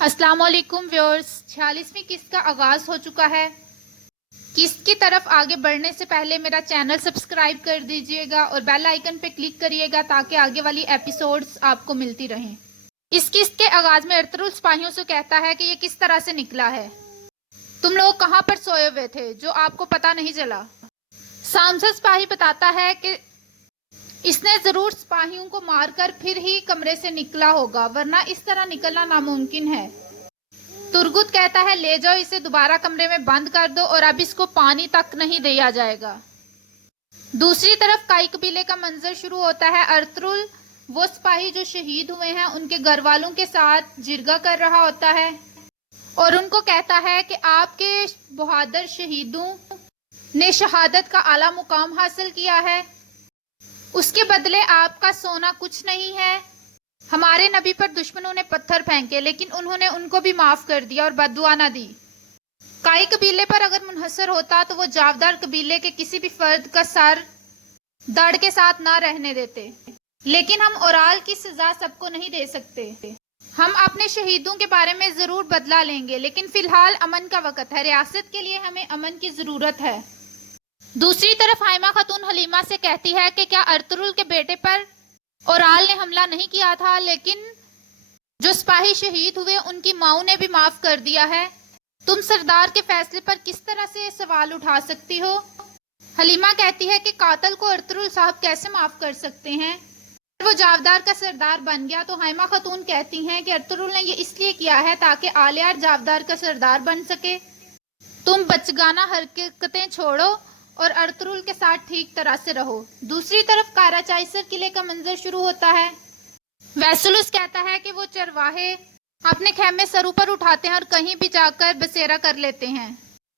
السلام علیکم ویورز، 46ویں قسط کا آغاز ہو چکا ہے۔ قسط کی طرف آگے بڑھنے سے پہلے میرا چینل سبسکرائب کر دیجئے گا اور بیل آئیکن پہ کلک کریے گا تاکہ آگے والی ایپیسوڈز آپ کو ملتی رہیں۔ اس قسط کے آغاز میں ارطغرل سپاہیوں سے کہتا ہے کہ یہ کس طرح سے نکلا ہے۔ تم لوگ کہاں پر سوئے ہوئے تھے جو آپ کو پتہ نہیں چلا؟ سامسا سپاہی بتاتا ہے کہ اس نے ضرور سپاہیوں کو مار کر پھر ہی کمرے سے نکلا ہوگا، ورنہ اس طرح نکلنا ناممکن ہے۔ ترگت کہتا ہے لے جاؤ اسے دوبارہ کمرے میں بند کر دو اور اب اس کو پانی تک نہیں دیا جائے گا۔ دوسری طرف کائی قبیلے کا منظر شروع ہوتا ہے۔ ارطغرل وہ سپاہی جو شہید ہوئے ہیں ان کے گھر والوں کے ساتھ جرگہ کر رہا ہوتا ہے اور ان کو کہتا ہے کہ آپ کے بہادر شہیدوں نے شہادت کا اعلیٰ مقام حاصل کیا ہے، اس کے بدلے آپ کا سونا کچھ نہیں ہے۔ ہمارے نبی پر دشمنوں نے پتھر پھینکے لیکن انہوں نے ان کو بھی معاف کر دیا اور بددعا نہ دی۔ کائی قبیلے پر اگر منحصر ہوتا تو وہ جاودار قبیلے کے کسی بھی فرد کا سر دڑ کے ساتھ نہ رہنے دیتے، لیکن ہم اورال کی سزا سب کو نہیں دے سکتے۔ ہم اپنے شہیدوں کے بارے میں ضرور بدلہ لیں گے، لیکن فی الحال امن کا وقت ہے، ریاست کے لیے ہمیں امن کی ضرورت ہے۔ دوسری طرف حائمہ خاتون حلیمہ سے کہتی ہے کہ کیا ارطغرل کے بیٹے پر اورال نے حملہ نہیں کیا تھا، لیکن جو سپاہی شہید ہوئے ان کی ماؤں نے بھی معاف کر دیا ہے۔ تم سردار کے فیصلے پر کس طرح سے سوال اٹھا سکتی ہو؟ حلیمہ کہتی ہے کہ قاتل کو ارطغرل صاحب کیسے معاف کر سکتے ہیں؟ اگر وہ جاودار کا سردار بن گیا تو حائمہ خاتون کہتی ہیں کہ ارطغرل نے یہ اس لیے کیا ہے تاکہ آلیار جاودار کا سردار بن سکے۔ تم بچگانہ حرکتیں چھوڑو اور ارطغرل کے ساتھ ٹھیک طرح سے رہو۔ دوسری طرف کارا چائسر قلعے کا منظر شروع ہوتا ہے۔ ویسلس کہتا ہے کہ وہ چرواہے اپنے خیمے سر اوپر اٹھاتے ہیں اور کہیں بھی جا کر بسیرا کر لیتے ہیں۔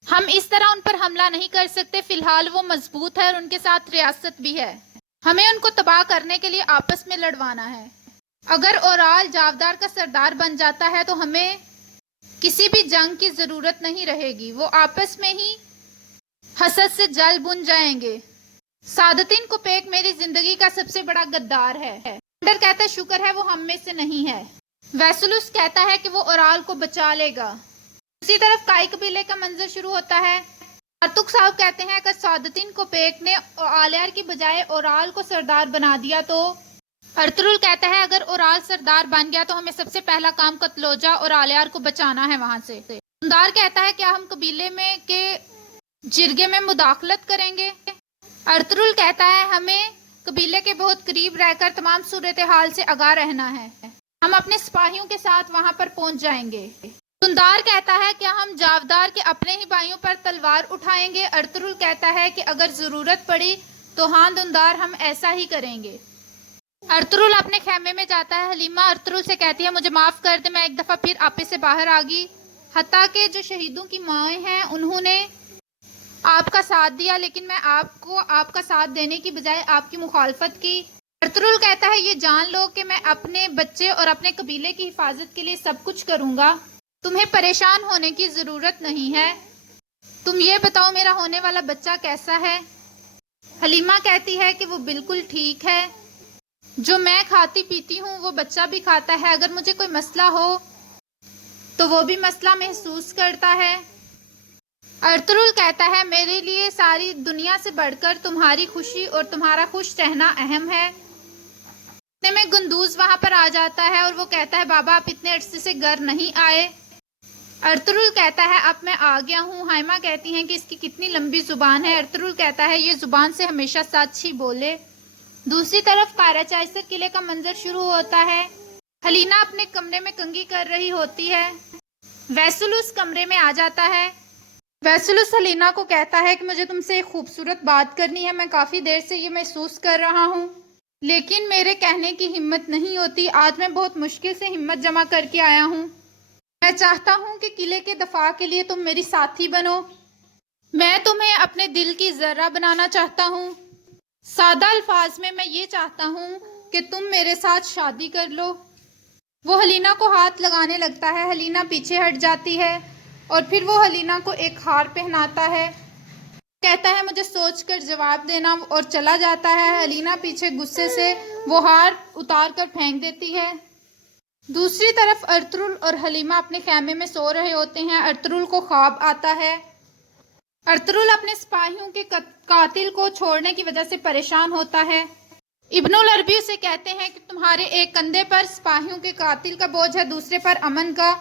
ہم اس طرح ان پر حملہ نہیں کر سکتے، فی الحال وہ مضبوط ہے اور ان کے ساتھ ریاست بھی ہے۔ ہمیں ان کو تباہ کرنے کے لیے آپس میں لڑوانا ہے۔ اگر اورال جاودار کا سردار بن جاتا ہے تو ہمیں کسی بھی جنگ کی ضرورت نہیں رہے گی، وہ آپس میں ہی حسد سے جل بن جائیں گے۔ سعادتین کوپیک میری زندگی کا سب سے بڑا غدار ہے۔ انڈر کہتا ہے شکر ہے وہ ہم میں سے نہیں ہے۔ ویسلس کہتا ہے کہ وہ اورال کو بچا لے گا۔ دوسری طرف کائی قبیلے کا منظر شروع ہوتا ہے۔ ارطغرل صاحب کہتے ہیں اگر سعادتین کوپیک نے آلیار کی بجائے اورال کو سردار بنا دیا تو ارطغرل کہتا ہے اگر اورال سردار بن گیا تو ہمیں سب سے پہلا کام قتلوجہ اور آلیار کو بچانا ہے وہاں سے۔ دندار کہتا ہے کیا ہم قبیلے میں کے جرگے میں مداخلت کریں گے؟ ارطغرل کہتا ہے ہمیں قبیلے کے بہت قریب رہ کر تمام صورتحال سے آگاہ رہنا ہے، ہم اپنے سپاہیوں کے ساتھ وہاں پر پہنچ جائیں گے۔ دندار کہتا ہے کیا ہم جاودار کے اپنے ہی بھائیوں پر تلوار اٹھائیں گے؟ ارطغرل کہتا ہے کہ اگر ضرورت پڑی تو ہاں دندار ہم ایسا ہی کریں گے۔ ارطغرل اپنے خیمے میں جاتا ہے۔ حلیمہ ارطغرل سے کہتی ہے مجھے معاف کر دے، میں ایک دفعہ پھر آپے سے باہر آ گئی، حتیٰ کہ جو شہیدوں کی مائیں ہیں انہوں نے آپ کا ساتھ دیا، لیکن میں آپ کو آپ کا ساتھ دینے کی بجائے آپ کی مخالفت کی۔ ارطغرل کہتا ہے یہ جان لو کہ میں اپنے بچے اور اپنے قبیلے کی حفاظت کے لیے سب کچھ کروں گا، تمہیں پریشان ہونے کی ضرورت نہیں ہے۔ تم یہ بتاؤ میرا ہونے والا بچہ کیسا ہے؟ حلیمہ کہتی ہے کہ وہ بالکل ٹھیک ہے، جو میں کھاتی پیتی ہوں وہ بچہ بھی کھاتا ہے، اگر مجھے کوئی مسئلہ ہو تو وہ بھی مسئلہ محسوس کرتا ہے۔ ارطغرل کہتا ہے میرے لیے ساری دنیا سے بڑھ کر تمہاری خوشی اور تمہارا خوش رہنا اہم ہے۔ اتنے میں گندوز وہاں پر آ جاتا ہے اور وہ کہتا ہے بابا آپ اتنے عرصے سے گھر نہیں آئے۔ ارطغرل کہتا ہے اب میں آ گیا ہوں۔ حائمہ کہتی ہیں کہ اس کی کتنی لمبی زبان ہے۔ ارطغرل کہتا ہے یہ زبان سے ہمیشہ سچ ہی بولے۔ دوسری طرف کارا چائسر قلعے کا منظر شروع ہوتا ہے۔ حلیمہ اپنے کمرے میں کنگھی کر رہی ہوتی ہے۔ ویسلس کمرے میں آ جاتا ہے۔ ویسلس حلیمہ کو کہتا ہے کہ مجھے تم سے ایک خوبصورت بات کرنی ہے، میں کافی دیر سے یہ محسوس کر رہا ہوں لیکن میرے کہنے کی ہمت نہیں ہوتی، آج میں بہت مشکل سے ہمت جمع کر کے آیا ہوں۔ میں چاہتا ہوں کہ قلعے کے دفاع کے لیے تم میری ساتھی بنو، میں تمہیں اپنے دل کی ذرہ بنانا چاہتا ہوں، سادہ الفاظ میں میں یہ چاہتا ہوں کہ تم میرے ساتھ شادی کر لو۔ وہ حلیمہ کو ہاتھ لگانے لگتا ہے، حلیمہ پیچھے ہٹ جاتی ہے اور پھر وہ حلیمہ کو ایک ہار پہناتا ہے، کہتا ہے مجھے سوچ کر جواب دینا اور چلا جاتا ہے۔ حلیمہ پیچھے غصے سے وہ ہار اتار کر پھینک دیتی ہے۔ دوسری طرف ارطغرل اور حلیمہ اپنے خیمے میں سو رہے ہوتے ہیں۔ ارطغرل کو خواب آتا ہے۔ ارطغرل اپنے سپاہیوں کے قاتل کو چھوڑنے کی وجہ سے پریشان ہوتا ہے۔ ابن العربی اسے کہتے ہیں کہ تمہارے ایک کندھے پر سپاہیوں کے قاتل کا بوجھ ہے، دوسرے پر امن کا۔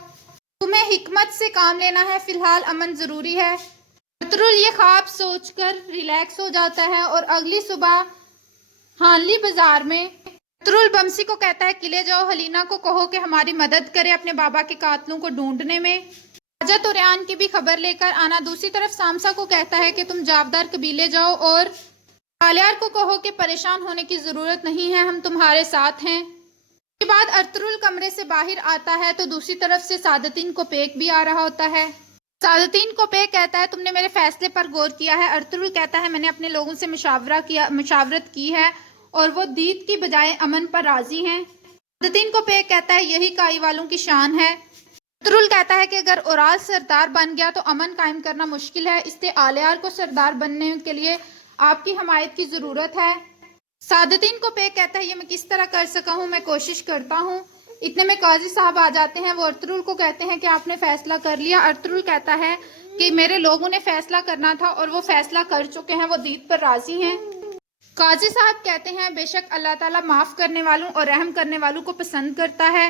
تمہیں حکمت سے کام لینا ہے، فی الحال امن ضروری ہے۔ ارطغرل یہ خواب سوچ کر ریلیکس ہو جاتا ہے اور اگلی صبح ہانلی بازار میں ارطغرل بمسی کو کہتا ہے قلعے جاؤ، حلیمہ کو کہو کہ ہماری مدد کرے اپنے بابا کے قاتلوں کو ڈھونڈنے میں، خواجہ طریان کی بھی خبر لے کر آنا۔ دوسری طرف سامسا کو کہتا ہے کہ تم جاودار قبیلے جاؤ اور آلیار کو کہو کہ پریشان ہونے کی ضرورت نہیں ہے، ہم تمہارے ساتھ ہیں۔ اس کے بعد ارطغرل کمرے سے باہر آتا ہے تو دوسری طرف سے سعادتین کوپیک بھی آ رہا ہوتا ہے۔ سعادتین کوپیک کہتا ہے تم نے میرے فیصلے پر غور کیا ہے؟ ارطغرل کہتا ہے میں نے اپنے لوگوں سے مشاورت کی ہے اور وہ دید کی بجائے امن پر راضی ہیں۔ سعادتین کوپیک کہتا ہے یہی کائی والوں کی شان ہے۔ ارطغرل کہتا ہے کہ اگر اورال سردار بن گیا تو امن قائم کرنا مشکل ہے، اس لیے آلیار کو سردار بننے کے لیے آپ کی حمایت کی ضرورت ہے۔ سعادتین کوپیک کہتا ہے یہ میں کس طرح کر سکا ہوں، میں کوشش کرتا ہوں۔ اتنے میں قاضی صاحب آ جاتے ہیں، وہ ارطغرل کو کہتے ہیں کہ آپ نے فیصلہ کر لیا؟ ارطغرل کہتا ہے کہ میرے لوگوں نے فیصلہ کرنا تھا اور وہ فیصلہ کر چکے ہیں، وہ دید پر راضی ہیں۔ قاضی صاحب کہتے ہیں بے شک اللہ تعالیٰ معاف کرنے والوں اور رحم کرنے والوں کو پسند کرتا ہے۔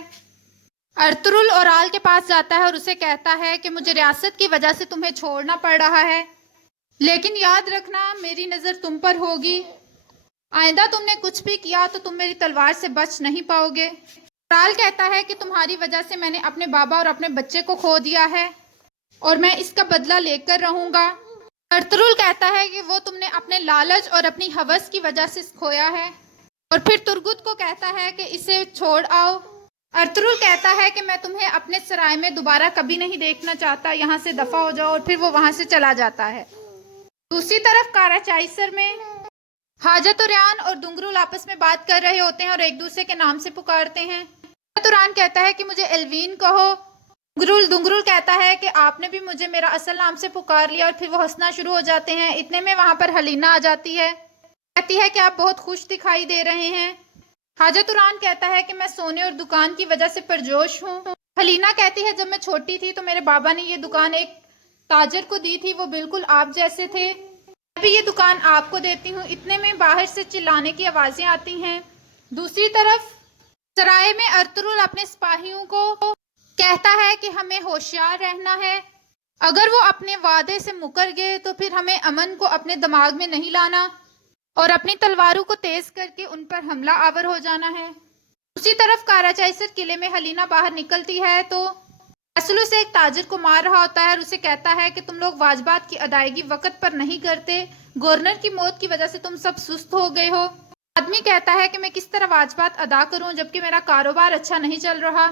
ارطغرل اورال کے پاس جاتا ہے اور اسے کہتا ہے کہ مجھے ریاست کی وجہ سے تمہیں چھوڑنا پڑ رہا ہے، لیکن یاد رکھنا میری نظر تم پر ہوگی، آئندہ تم نے کچھ بھی کیا تو تم میری تلوار سے بچ نہیں پاؤ گے۔ اورال کہتا ہے کہ تمہاری وجہ سے میں نے اپنے بابا اور اپنے بچے کو کھو دیا ہے اور میں اس کا بدلہ لے کر رہوں گا۔ ارطغرل کہتا ہے کہ وہ تم نے اپنے لالچ اور اپنی ہوس کی وجہ سے کھویا ہے، اور پھر ترگت کو کہتا ہے کہ اسے چھوڑ آؤ۔ ارطغرل کہتا ہے کہ میں تمہیں اپنے سرائے میں دوبارہ کبھی نہیں دیکھنا چاہتا، یہاں سے دفع ہو جاؤ، اور پھر وہ وہاں سے چلا جاتا ہے۔ دوسری طرف کاراچائسر میں خواجہ طریان اور دنگرل آپس میں بات کر رہے ہوتے ہیں اور ایک دوسرے کے نام سے پکارتے ہیں۔ خواجہ طریان کہتا ہے کہ مجھے ایلوین کہو۔ دنگرل کہتا ہے کہ آپ نے بھی مجھے میرا اصل نام سے پکار لیا، اور پھر وہ ہنسنا شروع ہو جاتے ہیں۔ اتنے میں وہاں پر حلیمہ آ جاتی ہے، کہتی ہے کہ آپ بہت خوش دکھائی دے رہے ہیں۔ خواجہ طریان کہتا ہے کہ میں سونے اور دکان کی وجہ سے پرجوش ہوں۔ حلیمہ کہتی ہے جب میں چھوٹی تھی تو میرے بابا نے یہ دکان ایک تاجر کو دی تھی، وہ بالکل آپ جیسے تھے، میں بھی یہ دکان آپ کو دیتی ہوں۔ اتنے میں باہر سے چلانے کی آوازیں آتی ہیں۔ دوسری طرف سرائے میں ارطغرل اپنے سپاہیوں کو کہتا ہے کہ ہمیں ہوشیار رہنا ہے، اگر وہ اپنے وعدے سے مکر گئے تو پھر ہمیں امن کو اپنے دماغ میں نہیں لانا اور اپنی تلواروں کو تیز کر کے ان پر حملہ آور ہو جانا ہے۔ دوسری طرف کاراچائسر قلعے میں حلیمہ باہر نکلتی ہے تو فیصل سے ایک تاجر کو مار رہا ہوتا ہے اور اسے کہتا ہے کہ تم لوگ واجبات کی ادائیگی وقت پر نہیں کرتے، گورنر کی موت کی وجہ سے تم سب سست ہو گئے ہو۔ آدمی کہتا ہے کہ میں کس طرح واجبات ادا کروں جبکہ میرا کاروبار اچھا نہیں چل رہا،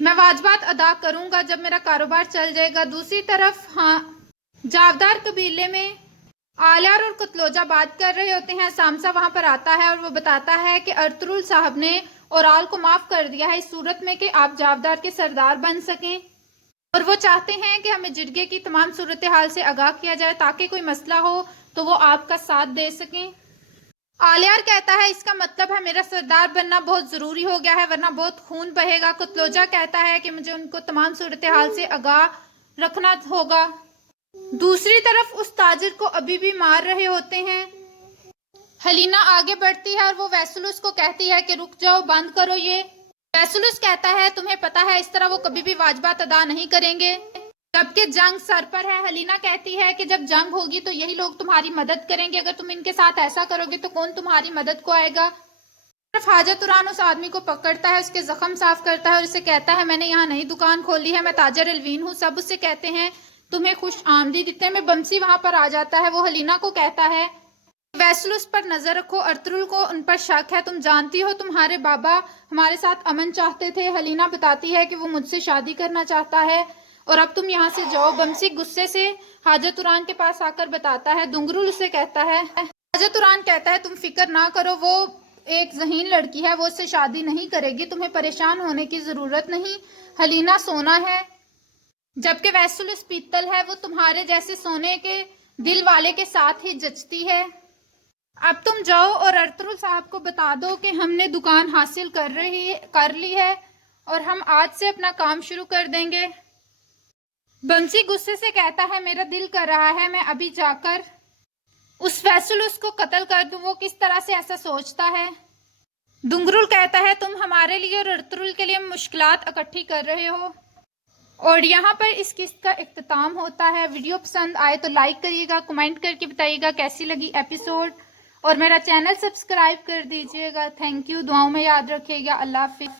میں واجبات ادا کروں گا جب میرا کاروبار چل جائے گا۔ دوسری طرف جاودار قبیلے میں آلیار اور قتلوجہ بات کر رہے ہوتے ہیں۔ سامسا وہاں پر آتا ہے اور وہ بتاتا ہے کہ ارطغرل صاحب نے اورال کو معاف کر دیا ہے اس صورت میں کہ آپ جاودار کے سردار بن سکیں، اور وہ چاہتے ہیں کہ ہمیں جرگے کی تمام صورتحال سے آگاہ کیا جائے تاکہ کوئی مسئلہ ہو تو وہ آپ کا ساتھ دے سکیں۔ آلیار کہتا ہے اس کا مطلب ہے میرا سردار بننا بہت ضروری ہو گیا ہے ورنہ بہت خون بہے گا۔ قتلوجہ کہتا ہے کہ مجھے ان کو تمام صورتحال سے آگاہ رکھنا ہوگا۔ دوسری طرف اس تاجر کو ابھی بھی مار رہے ہوتے ہیں۔ حلیمہ آگے بڑھتی ہے اور وہ ویسلوس کو کہتی ہے کہ رک جاؤ، بند کرو یہ۔ ویسلوس کہتا ہے تمہیں پتہ ہے اس طرح وہ کبھی بھی واجبات ادا نہیں کریں گے جبکہ جنگ سر پر ہے۔ حلیمہ کہتی ہے کہ جب جنگ ہوگی تو یہی لوگ تمہاری مدد کریں گے، اگر تم ان کے ساتھ ایسا کرو گے تو کون تمہاری مدد کو آئے گا۔ خواجہ طریان اس آدمی کو پکڑتا ہے، اس کے زخم صاف کرتا ہے اور اسے کہتا ہے میں نے یہاں نئی دکان کھولی ہے، میں تاجر ایلوین ہوں۔ سب اسے کہتے ہیں تمہیں خوش آمدید۔ اتنے میں بمسی وہاں پر آ جاتا ہے، وہ حلیمہ کو کہتا ہے ویسلوس پر نظر رکھو، ارطغرل کو ان پر شک ہے، تم جانتی ہو تمہارے بابا ہمارے ساتھ امن چاہتے تھے۔ حلیمہ بتاتی ہے کہ وہ مجھ سے شادی کرنا چاہتا ہے اور اب تم یہاں سے جاؤ۔ بمسی غصے سے خواجہ طریان کے پاس آ کر بتاتا ہے، دنگرل اسے کہتا ہے، خواجہ طریان کہتا ہے تم فکر نہ کرو، وہ ایک ذہین لڑکی ہے، وہ اس سے شادی نہیں کرے گی، تمہیں پریشان ہونے کی ضرورت نہیں، حلیمہ سونا ہے جبکہ ویسلوس پیتل ہے، وہ تمہارے جیسے سونے کے دل والے کے ساتھ ہی جچتی ہے۔ اب تم جاؤ اور ارطغرل صاحب کو بتا دو کہ ہم نے دکان حاصل کر لی ہے اور ہم آج سے اپنا کام شروع کر دیں گے۔ بنسی غصے سے کہتا ہے میرا دل کر رہا ہے میں ابھی جا کر اس فیصل کو قتل کر دوں۔ وہ کس طرح سے ایسا سوچتا ہے؟ دنگرل کہتا ہے تم ہمارے لیے اور ارطغرل کے لیے مشکلات اکٹھی کر رہے ہو۔ اور یہاں پر اس قسط کا اختتام ہوتا ہے۔ ویڈیو پسند آئے تو لائک کریے گا، کمنٹ کر کے بتائیے گا کیسی لگی ایپیسوڈ، اور میرا چینل سبسکرائب کر دیجیے گا۔ تھینک یو، دعاؤں میں یاد رکھیے گا۔ اللہ حافظ۔